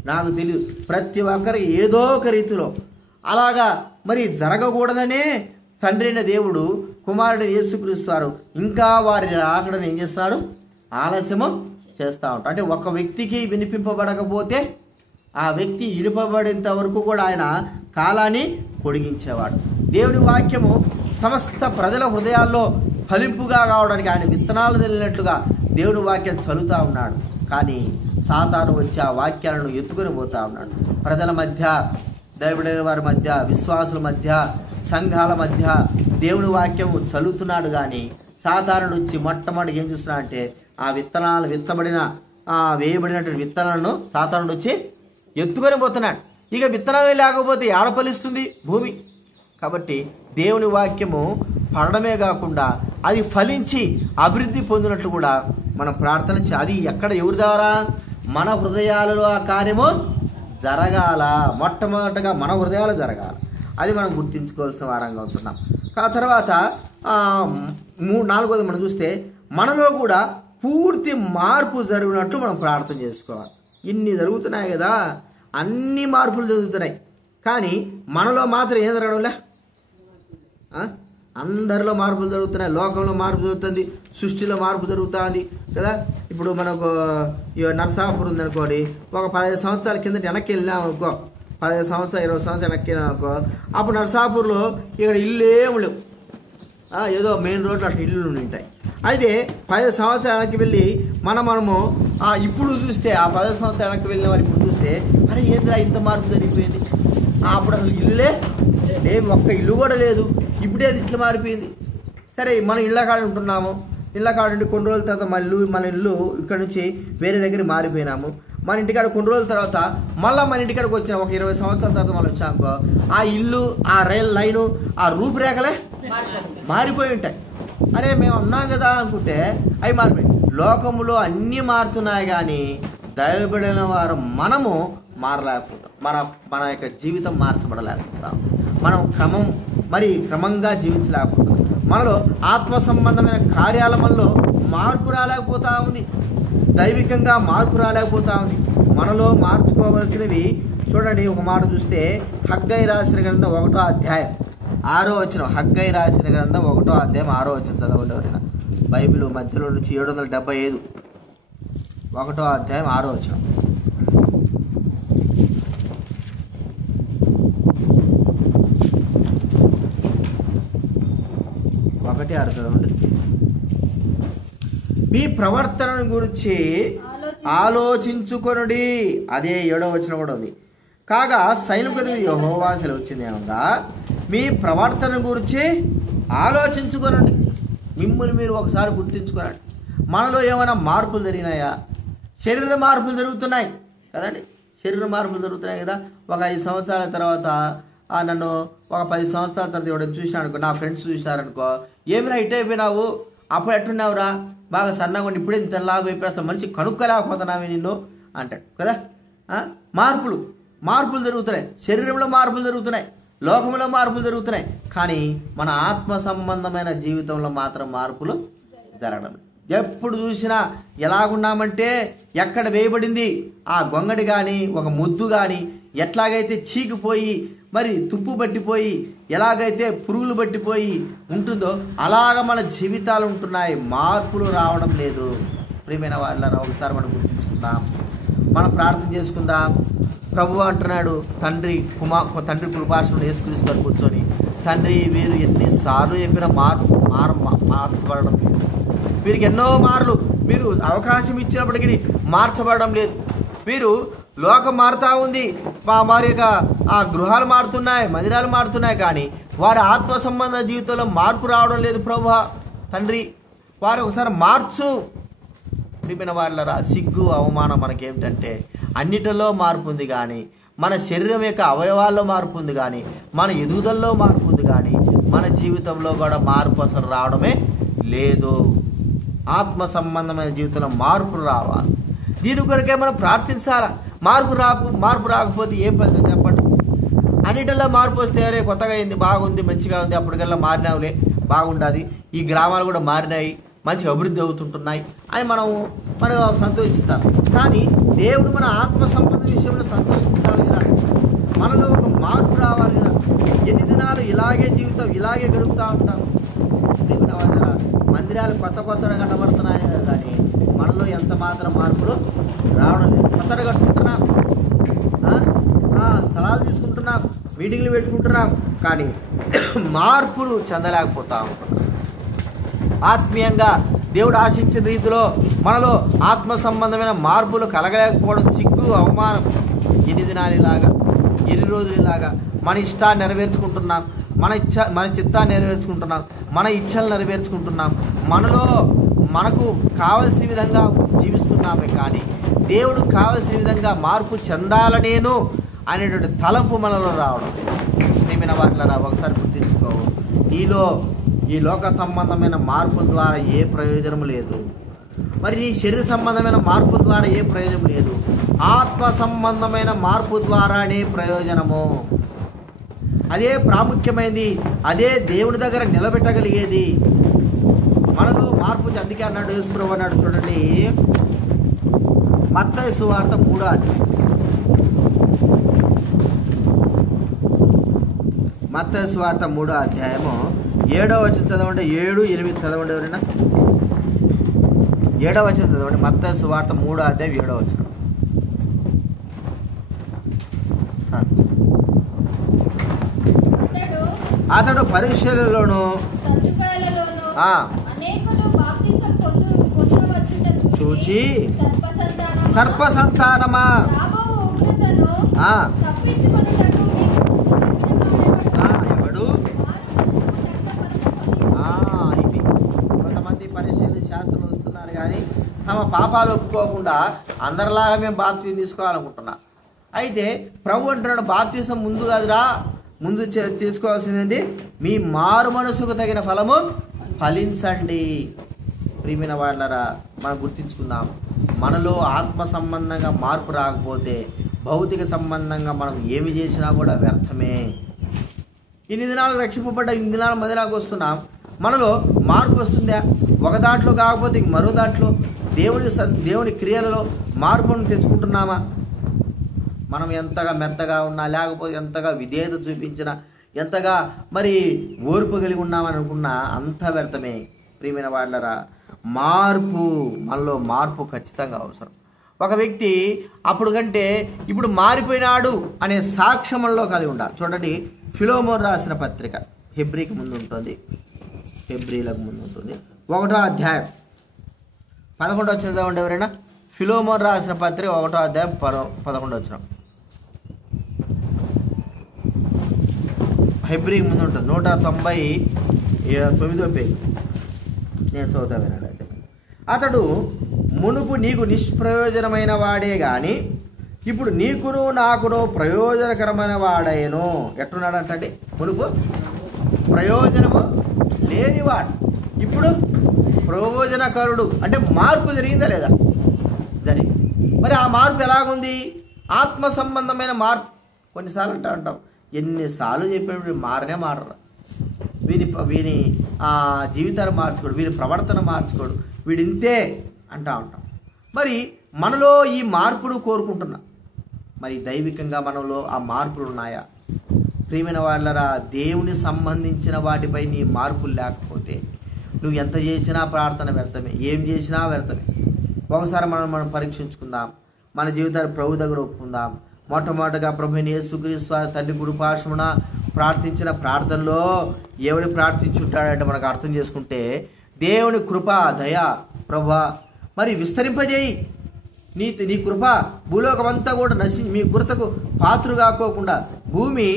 నాకు తెలియదు. ప్రతి ఒక్కరికి ఏదో ఒక రీతిలో అలాగా మరి జరగకూడదనే తండ్రి అయిన దేవుడు కుమారుడు యేసుక్రీస్తు వారు ఇంకా వారి రాకడని ఏం చేస్తాడు? ఆలస్యము చేస్తూ ఉంటాడు. అంటే ఒక వ్యక్తికి వినిపింపబడకపోతే ఆ వ్యక్తి వినిపబడేంత వరకు కూడా ఆయన కాలాన్ని పొడిగించేవాడు. దేవుని వాక్యము సమస్త ప్రజల హృదయాల్లో ఫలింపుగా కావడానికి ఆయన విత్తనాలు తెలియనట్లుగా దేవుని వాక్యం చదువుతూ ఉన్నాడు. కానీ సాతాను వచ్చి ఆ వాక్యాలను ఎత్తుకొని పోతా ఉన్నాడు. ప్రజల మధ్య, దైవడైన వారి మధ్య, విశ్వాసుల మధ్య, సంఘాల మధ్య దేవుని వాక్యము చదువుతున్నాడు. కానీ సాతానుడు వచ్చి మొట్టమొదటి ఏం చూస్తున్నా అంటే ఆ విత్తనాలు వేయబడినటువంటి విత్తనాలను సాతానుడు వచ్చి ఎత్తుకొని పోతున్నాడు. ఇక విత్తనమే లేకపోతే ఏడ ఫలిస్తుంది భూమి? కాబట్టి దేవుని వాక్యము పడడమే కాకుండా అది ఫలించి అభివృద్ధి పొందినట్లు కూడా మనం ప్రార్థన అది ఎక్కడ, ఎవరి ద్వారా? మన హృదయాలలో ఆ కార్యము జరగాల. మొట్టమొదటగా మన హృదయాలు జరగాలి. అది మనం గుర్తించుకోవాల్సిన వారంగా ఉంటున్నాం. ఆ తర్వాత 4వది మనం చూస్తే మనలో కూడా పూర్తి మార్పు జరిగినట్లు మనం ప్రార్థన చేసుకోవాలి. ఇన్ని జరుగుతున్నాయి కదా, అన్ని మార్పులు జరుగుతున్నాయి. కానీ మనలో మాత్రం ఏం జరగడంలే. అందరిలో మార్పులు జరుగుతున్నాయి, లోకంలో మార్పు జరుగుతుంది, సృష్టిలో మార్పు జరుగుతుంది కదా. ఇప్పుడు మనకు నరసాపురం ఉందనుకోండి, ఒక 15 సంవత్సరాల కిందట వెనక్కి వెళ్ళినాం అనుకో, 15 సంవత్సరాలు 20 సంవత్సరాలు వెనక్కి వెళ్ళాం అనుకో, అప్పుడు నరసాపూర్లో ఇక్కడ ఇల్లు ఏమి లేవు, ఏదో మెయిన్ రోడ్లు అట్లా ఇల్లు ఉంటాయి. అయితే 15 సంవత్సరాల వెనక్కి వెళ్ళి మనము ఇప్పుడు చూస్తే, ఆ 15 సంవత్సరాల వెనక్కి వెళ్ళిన వారు ఇప్పుడు చూస్తే, అరే ఏంద్రా ఇంత మార్పు జరిగిపోయింది, అప్పుడు అసలు ఇల్లులే లేదు, ఒక్క ఇల్లు కూడా లేదు, ఇప్పుడే అది ఇట్లా మారిపోయింది. సరే మనం ఇళ్ళ కాడ ఉంటున్నాము, ఇళ్ళ కాడ ఉండి కొన్ని రోజుల తర్వాత మన ఇల్లు ఇక్కడ నుంచి వేరే దగ్గర మారిపోయినాము. మన ఇంటికాడ కొన్ని రోజుల తర్వాత మళ్ళీ మన ఇంటికాడకి వచ్చిన ఒక 20 సంవత్సరాల తర్వాత మనం వచ్చామనుకో, ఆ ఇల్లు, ఆ రైల్ లైను, ఆ రూపురేఖలే మారిపోయి ఉంటాయి. అరే మేము ఉన్నాం కదా అనుకుంటే అవి మారిపోయి. లోకములో అన్నీ మారుతున్నాయి కానీ దైవబడిన వారు మనము మారలేకపోతాం, మన యొక్క జీవితం మార్చబడలేకపోతాం, మనం క్రమంగా జీవించలేకపోతాం. మనలో ఆత్మ సంబంధమైన కార్యాల మనలో మార్పు రాలేకపోతా ఉంది, దైవికంగా మార్పు రాలేకపోతా ఉంది. మనలో మార్చుకోవలసినవి చూడండి. ఒక మాట చూస్తే హగ్గై రాసిన గ్రంథం 1వ అధ్యాయం 6వ వచనం, హగ్గై రాసిన గ్రంథం 1వ అధ్యాయం 6వ వచనం చదవండి ఎవరైనా. బైబిల్ మధ్యలో నుంచి 775 1వ అధ్యాయం 6వ వచనం. 1:6 చదవండి. మీ ప్రవర్తనను గురించి ఆలోచించుకొనుడి. అదే 7వ వచనం కూడా ఉంది. కాగా సైనికుడు యెహోవా సెలవిచ్చింది ఏమన్నా, మీ ప్రవర్తన గురించి ఆలోచించుకోనండి, మిమ్మల్ని మీరు ఒకసారి గుర్తించుకోనండి. మనలో ఏమైనా మార్పులు జరిగినాయా? శరీర మార్పులు జరుగుతున్నాయి కదండి, శరీర మార్పులు జరుగుతున్నాయి కదా. ఒక 5 సంవత్సరాల తర్వాత నన్ను ఒక 10 సంవత్సరాల తర్వాత ఎవడని చూసినాను అనుకో, నా ఫ్రెండ్స్ చూసినారనుకో, ఏమైనా హిట్ అయిపోయినావు, అప్పుడు ఎట్టున్నావురా, బాగా సన్నగా ఉండి ఇప్పుడే ఇంత లాభ అయిపోయినా మనిషి కనుక్కోలేకపోతున్నావు నిన్ను అంటాడు కదా. మార్పులు జరుగుతున్నాయి, శరీరంలో మార్పులు జరుగుతున్నాయి, లోకంలో మార్పులు జరుగుతున్నాయి. కానీ మన ఆత్మ సంబంధమైన జీవితంలో మాత్రం మార్పులు జరగడం. ఎప్పుడు చూసినా ఎలాగున్నామంటే, ఎక్కడ వేయబడింది ఆ గొంగడి కానీ ఒక ముద్దు కానీ ఎట్లాగైతే చీకిపోయి మరి తుప్పు పట్టిపోయి ఎలాగైతే పురుగులు పట్టిపోయి ఉంటుందో అలాగ మన జీవితాలు ఉంటున్నాయి, మార్పులు రావడం లేదు. ప్రియమైన వాళ్ళని ఒకసారి మనం గుర్తించుకుందాం, మనం ప్రార్థన చేసుకుందాం. ప్రభు అంటున్నాడు, తండ్రి కృపాసనం యేసుక్రీస్తు కూర్చొని, తండ్రి వీరు ఎన్నిసార్లు చెప్పినా మార్చబడడం లేదు, వీరికి ఎన్నో మార్లు మీరు అవకాశం ఇచ్చినప్పటికీ మార్చబడడం లేదు. వీరు లోకం మారుతూ ఉంది, వారి యొక్క ఆ గృహాలు మారుతున్నాయి, మందిరాలు మారుతున్నాయి, కానీ వారి ఆత్మ సంబంధ జీవితంలో మార్పు రావడం లేదు. ప్రభువా తండ్రి వారు ఒకసారి మార్చు. ప్రియమైన వాళ్ళరా, సిగ్గు అవమానం మనకేమిటంటే అన్నిటిలో మార్పు ఉంది, కానీ మన శరీరం యొక్క అవయవాల్లో మార్పు ఉంది, కానీ మన ఎదుగుదలలో మార్పు ఉంది, కానీ మన జీవితంలో కూడా మార్పు అసలు రావడమే లేదు. ఆత్మ సంబంధమైన జీవితంలో మార్పులు రావాలి. దీని కొరకే మనం ప్రార్థించాలా. మార్పు రాకపోతే ఏం ఫలితం చెప్పండి. అన్నిటిలో మార్పు వస్తే అరే కొత్తగా అయింది, బాగుంది, మంచిగా ఉంది, అప్పటికల్లా మారినావులే, బాగుండాది, ఈ గ్రామాలు కూడా మారినాయి, మంచిగా అభివృద్ధి అవుతుంటున్నాయి అని మనం సంతోషిస్తాం. కానీ దేవుడు మన ఆత్మ సంబంధ విషయంలో సంతోషించాలి కదా, మనలో ఒక మార్పు రావాలి కదా. ఎన్ని దినాలు ఇలాగే జీవితం ఇలాగే గడుపుతూ ఉంటాం. మందిరాలు కొత్తగా కనబడుతున్నాయి కదా, కానీ మనలో ఎంత మాత్రం మార్పులు రావడం లేదు. కొత్తగా కట్టుకుంటున్నాం, స్థలాలు తీసుకుంటున్నాం, మీటింగ్లు పెట్టుకుంటున్నాం, కానీ మార్పులు చెందలేకపోతా ఉంటున్నాం. ఆత్మీయంగా దేవుడు ఆశించిన రీతిలో మనలో ఆత్మ సంబంధమైన మార్పులు కలగలేకపోవడం సిగ్గు, అవమానం. ఎన్ని దినాలు ఇలాగా, ఎన్ని రోజులు ఇలాగా మన ఇష్టాన్ని నెరవేర్చుకుంటున్నాం, మన చిత్తాన్ని నెరవేర్చుకుంటున్నాం, మన ఇచ్చలు నెరవేర్చుకుంటున్నాం, మనకు కావలసిన విధంగా జీవిస్తున్నామే, కానీ దేవుడు కావలసిన విధంగా మార్పు చెందాలనేను అనేటువంటి తలంపు మనలో రావడం. ఏమైనా వాటిలో ఒకసారి గుర్తించుకోవు, నీలో ఈ లోక సంబంధమైన మార్పుల ద్వారా ఏ ప్రయోజనం లేదు, మరి నీ శరీర సంబంధమైన మార్పు ద్వారా ఏ ప్రయోజనం లేదు, ఆత్మ సంబంధమైన మార్పు ద్వారానే ప్రయోజనము. అదే ప్రాముఖ్యమైనది, అదే దేవుని దగ్గర నిలబెట్టగలిగేది. మనలో మార్పు అందుకే అన్నాడు యేసుప్రభువు అన్నాడు చూడండి, మత్తయి సువార్త 3వ అధ్యాయం. మత్తయి సువార్త 3వ అధ్యాయము 7వ వచనం చదవండి. 7, 8 చదవండి. ఎవరైనా 7వ వచనం చదవండి. మత్తయి సువార్త 3వ అధ్యాయం 7వ వచనం. అతడు పరిశీలనలోను చూచి సర్ప సంతానమా ఎవడు ఇది కొంతమంది పరిశీలన శాస్త్రం వస్తున్నారు కానీ తమ పాపాలు ఒప్పుకోకుండా అందరిలాగా మేము బాప్తీసం తీసుకోవాలనుకుంటున్నా. అయితే ప్రభు అంటున్నాడు బాప్తీసం ముందు కాదురా, ముందు తీసుకోవాల్సింది మీ మారు మనసుకు తగిన ఫలము ఫలించండి. ప్రియమైన వాళ్ళరా, మనం గుర్తించుకుందాం, మనలో ఆత్మ సంబంధంగా మార్పు రాకపోతే భౌతిక సంబంధంగా మనం ఏమి చేసినా కూడా వ్యర్థమే. ఇన్ని దినాలు రక్షింపబడ్డ, ఇన్ని దినాలు మదిలాగా వస్తున్నాం, మనలో మార్పు వస్తుందా? ఒక దాంట్లో కాకపోతే మరో దాంట్లో దేవుని క్రియలలో మార్పును తెచ్చుకుంటున్నామా? మనం ఎంతగా మెత్తగా ఉన్నా, లేకపోతే ఎంతగా విధేయత చూపించినా, ఎంతగా మరి ఓర్పు కలిగి ఉన్నామని అనుకున్నా అంత వ్యర్థమే. ప్రియమైన వాళ్ళరా, మార్పు, మనలో మార్పు ఖచ్చితంగా అవసరం. ఒక వ్యక్తి అప్పుడు కంటే ఇప్పుడు మారిపోయినాడు అనే సాక్ష్యంలో కలిగి ఉండాలి. చూడండి, ఫిలోమోను రాసిన పత్రిక హెబ్రీకి ముందు ఉంటుంది, హెబ్రీలకు ముందు ఉంటుంది, 1వ అధ్యాయం 11వ వచనం చదవండి. ఎవరైనా ఫిలోమోను రాసిన పత్రిక 1వ అధ్యాయం 11వ వచనం. హెబ్రీకి ముందు ఉంటుంది, 199వ పేజీ. నేను చదువుతా వినండి. అతడు మునుపు నీకు నిష్ప్రయోజనమైన వాడే గాని ఇప్పుడు నీకును నాకును ప్రయోజనకరమైన వాడేను. ఎట్టున్నాడు అంటే మునుపు ప్రయోజనము లేనివాడు, ఇప్పుడు ప్రయోజనకరుడు. అంటే మార్పు జరిగిందా లేదా? జరిగింది. మరి ఆ మార్పు ఎలాగుంది? ఆత్మ సంబంధమైన మార్పు. కొన్నిసార్లు అంటాం, ఎన్నిసార్లు చెప్పినప్పుడు మారరా, వీని జీవితాన్ని మార్చుకోడు, వీని ప్రవర్తన మార్చుకోడు, వీడింతే అంటూ ఉంటాం. మరి మనలో ఈ మార్పును కోరుకుంటున్నా, మరి దైవికంగా మనలో ఆ మార్పులు ఉన్నాయా? ప్రియమైన వాళ్ళరా, దేవుని సంబంధించిన వాటిపై నీ మార్పులు లేకపోతే నువ్వు ఎంత చేసినా ప్రార్థన వ్యర్థమే, ఏం చేసినా వ్యర్థమే. ఒకసారి మనం పరీక్షించుకుందాం, మన జీవితాన్ని ప్రభు దగ్గర ఒప్పుకుందాం. మొట్టమొదటిగా ప్రభువైన యేసుక్రీస్తు తండ్రి కుడిపార్శ్వమున ప్రార్థించిన ప్రార్థనలో ఎవడు ప్రార్థించుంటాడంటే మనకు అర్థం చేసుకుంటే, దేవుని కృప దయ ప్రభువా మరి విస్తరింపజేయి, నీ కృప భూలోకమంతా కూడా మీ కృతకు పాత్ర కాకోకుండా భూమి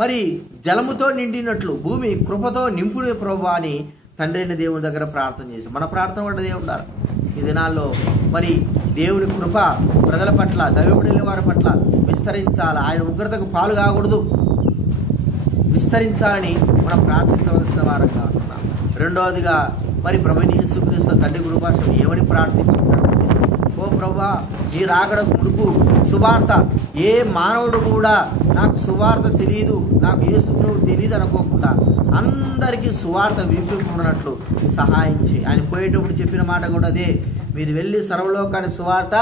మరి జలముతో నిండినట్లు భూమి కృపతో నింపుడు ప్రభువా అని తండ్రి అయిన దేవుని దగ్గర ప్రార్థన చేసి, మన ప్రార్థన కూడా దేవుడు ఉండాలి. ఈ దినాల్లో మరి దేవుని కృప ప్రజల పట్ల, దైవబడిన వారి పట్ల విస్తరించాలి. ఆయన ఉగ్రతకు పాలు కాకూడదు, విస్తరించాలని మనం ప్రార్థించవలసిన వారంగా ఉంటున్నాం. రెండవదిగా మరి ప్రభువైన యేసుక్రీస్తు తండ్రి కృపాసనం ఏమని ప్రార్థించుకుంటాడు? ఓ ప్రభువా, నీ రాకడకు మునుపు సువార్త, ఏ మానవుడు కూడా నాకు సువార్త తెలియదు, నాకు యేసు ప్రభువు తెలియదు అనుకోకుండా అందరికీ సువార్త వినిపించుకున్నట్లు సహాయం చేయి. ఆయన పోయేటప్పుడు చెప్పిన మాట కూడా అదే, మీరు వెళ్ళి సర్వలోకాన్ని సువార్త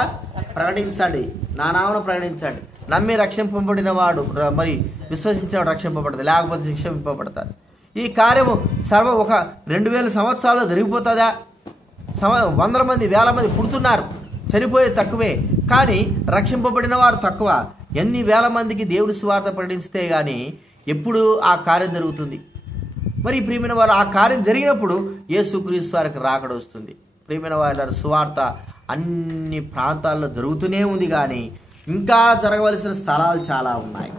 ప్రకటించండి, నా నామమున ప్రకటించండి. నమ్మి రక్షింపబడిన వాడు మరి విశ్వసించిన వాడు రక్షింపబడదు, లేకపోతే శిక్షింపబడతాడు. ఈ కార్యము ఒక 2000 సంవత్సరాల్లో జరిగిపోతుందా? 100 మంది 1000 మంది పుడుతున్నారు, చనిపోయే తక్కువే, కానీ రక్షింపబడిన వారు తక్కువ. ఎన్ని వేల మందికి దేవుని సువార్త ప్రకటిస్తే కానీ ఎప్పుడు ఆ కార్యం జరుగుతుంది? మరి ప్రియమైన వారు, ఆ కార్యం జరిగినప్పుడు యేసుక్రీస్తు వారికి రాకడ వస్తుంది. ప్రియమైన వారి సువార్త అన్ని ప్రాంతాల్లో జరుగుతూనే ఉంది, కానీ ఇంకా జరగవలసిన స్థలాలు చాలా ఉన్నాయి.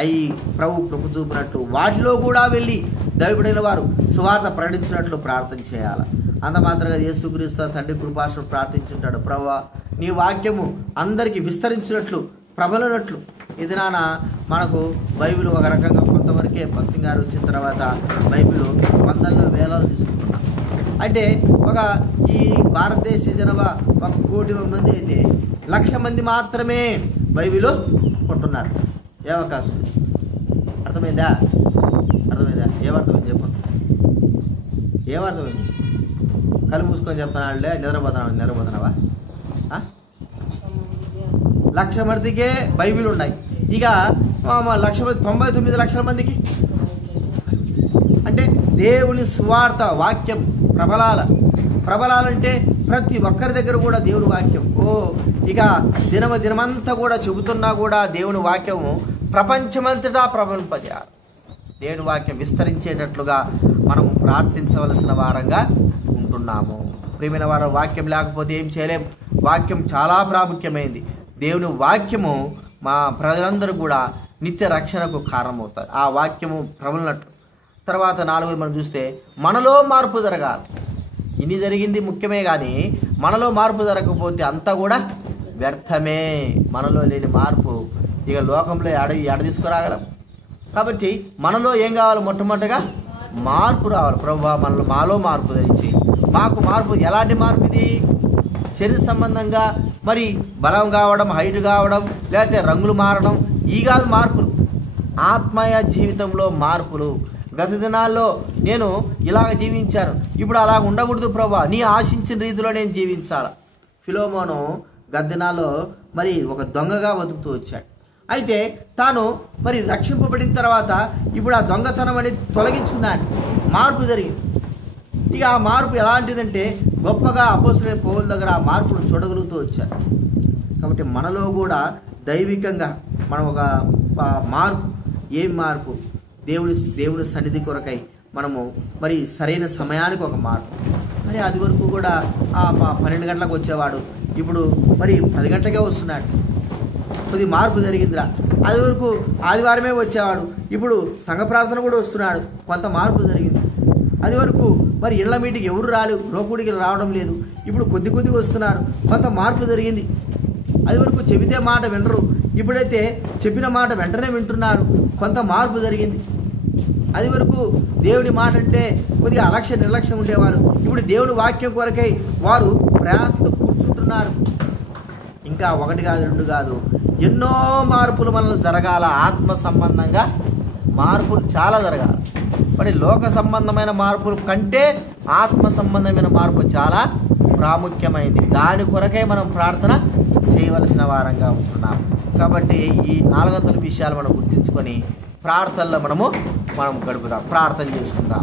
అవి ప్రభు కృప చూపినట్లు వాటిలో కూడా వెళ్ళి దైవబడిన వారు సువార్త ప్రకటించినట్లు ప్రార్థన చేయాలి. అంత మాత్రంగా యేసుక్రీస్తు తండ్రి కృపాసనం ప్రార్థించుంటాడు, ప్రభువా నీ వాక్యము అందరికీ విస్తరించినట్లు ప్రబలనట్లు. ఇది నాన్న మనకు బైబిల్ ఒక రకంగా కొంతవరకే భక్సింగ్ గారు వచ్చిన తర్వాత బైబిల్ వందల్లో వేలాలు తీసుకుంటున్నాం. అంటే ఈ భారతదేశ జనాభా 1 కోటి మంది అయితే 1,00,000 మంది మాత్రమే బైబిల్ కొంటున్నారు. ఏమవకాశం? అర్థమైందా? ఏమర్థమైంది చెప్పు, ఏమర్థమైంది? కళ్ళు మూసుకొని చెప్తున్నాళ్ళే, నిద్రపోతున్నావా? 1,00,000 మందికే బైబిల్ ఉన్నాయి. ఇక 99 లక్షల మందికి అంటే దేవుని సువార్త వాక్యం ప్రబలాలంటే ప్రతి ఒక్కరి దగ్గర కూడా దేవుని వాక్యం ఇక దినమంతా కూడా చెబుతున్నా కూడా దేవుని వాక్యము ప్రపంచమంతటా ప్రబలింపజేయాలి. దేవుని వాక్యం విస్తరించేటట్లుగా మనం ప్రార్థించవలసిన వారంగా ఉంటున్నాము. ప్రియమైన వారు, వాక్యం లేకపోతే ఏం చేయలేం. వాక్యం చాలా ప్రాముఖ్యమైనది. దేవుని వాక్యము మా ప్రజలందరూ కూడా నిత్య రక్షణకు కారణమవుతారు. ఆ వాక్యము ప్రబలినట్టు. తర్వాత 4 మనం చూస్తే మనలో మార్పు జరగాలి. ఇన్ని జరిగింది ముఖ్యమే, కానీ మనలో మార్పు జరగకపోతే అంతా కూడా వ్యర్థమే. మనలో లేని మార్పు ఇక లోకంలో ఎడ తీసుకురాగలం. కాబట్టి మనలో ఏం కావాలి? మొట్టమొదటిగా మార్పు రావాలి. ప్రభువా మాలో మార్పు తెచ్చి, మాకు మార్పు ఎలాంటి మార్పు ఇది? శరీర సంబంధంగా మరి బలం కావడం, హైట్ కావడం, లేకపోతే రంగులు మారడం, ఈ కాదు మార్పులు. ఆత్మీయ జీవితంలో మార్పులు. గత దినాల్లో నేను ఇలాగ జీవించాను, ఇప్పుడు అలా ఉండకూడదు ప్రభువా, నీ ఆశించిన రీతిలో నేను జీవించాలి. ఫిలోమోను గత దినాల్లో మరి ఒక దొంగగా బతుకుతూ వచ్చాడు. అయితే తాను మరి రక్షింపబడిన తర్వాత ఇప్పుడు ఆ దొంగతనం అనేది తొలగించుకున్నాడు. మార్పు జరిగింది. ఇక ఆ మార్పు ఎలాంటిదంటే గొప్పగా అపోస్తలుడైన పౌలు దగ్గర ఆ మార్పును చూడగలుగుతూ వచ్చారు. కాబట్టి మనలో కూడా దైవికంగా మనం ఒక మార్పు, ఏం మార్పు? దేవుని సన్నిధి కొరకై మనము మరి సరైన సమయానికి ఒక మార్పు. మరి అది వరకు కూడా 12 గంటలకు వచ్చేవాడు, ఇప్పుడు మరి 10 గంటలకే వస్తున్నాడు. కొద్ది మార్పు జరిగిందిరా. అది వరకు ఆదివారమే వచ్చేవాడు, ఇప్పుడు సంఘ ప్రార్థన కూడా వస్తున్నాడు. కొంత మార్పు జరిగింది. అది వరకు మరి ఇళ్ల మీటికి ఎవరు రోకుడికి రావడం లేదు, ఇప్పుడు కొద్దిగా వస్తున్నారు. కొంత మార్పు జరిగింది. అది వరకు చెబితే మాట వినరు, ఇప్పుడైతే చెప్పిన మాట వెంటనే వింటున్నారు. కొంత మార్పు జరిగింది. అది వరకు దేవుని మాట అంటే కొద్దిగా నిర్లక్ష్యం ఉండేవారు, ఇప్పుడు దేవుని వాక్యం కొరకై వారు ప్రయాసంతో కూర్చుంటున్నారు. ఇంకా 1 కాదు 2 కాదు, ఎన్నో మార్పులు మనలో జరగాల. ఆత్మ సంబంధంగా మార్పులు చాలా జరగాలి. మరి లోక సంబంధమైన మార్పుల కంటే ఆత్మ సంబంధమైన మార్పు చాలా ప్రాముఖ్యమైనది. దాని కొరకై మనం ప్రార్థన చేయవలసిన వారంగా ఉంటున్నాం. కాబట్టి ఈ 400 విషయాలు మనం గుర్తించుకొని ప్రార్థనలో మనం గడుపుదాం, ప్రార్థన చేసుకుందాం.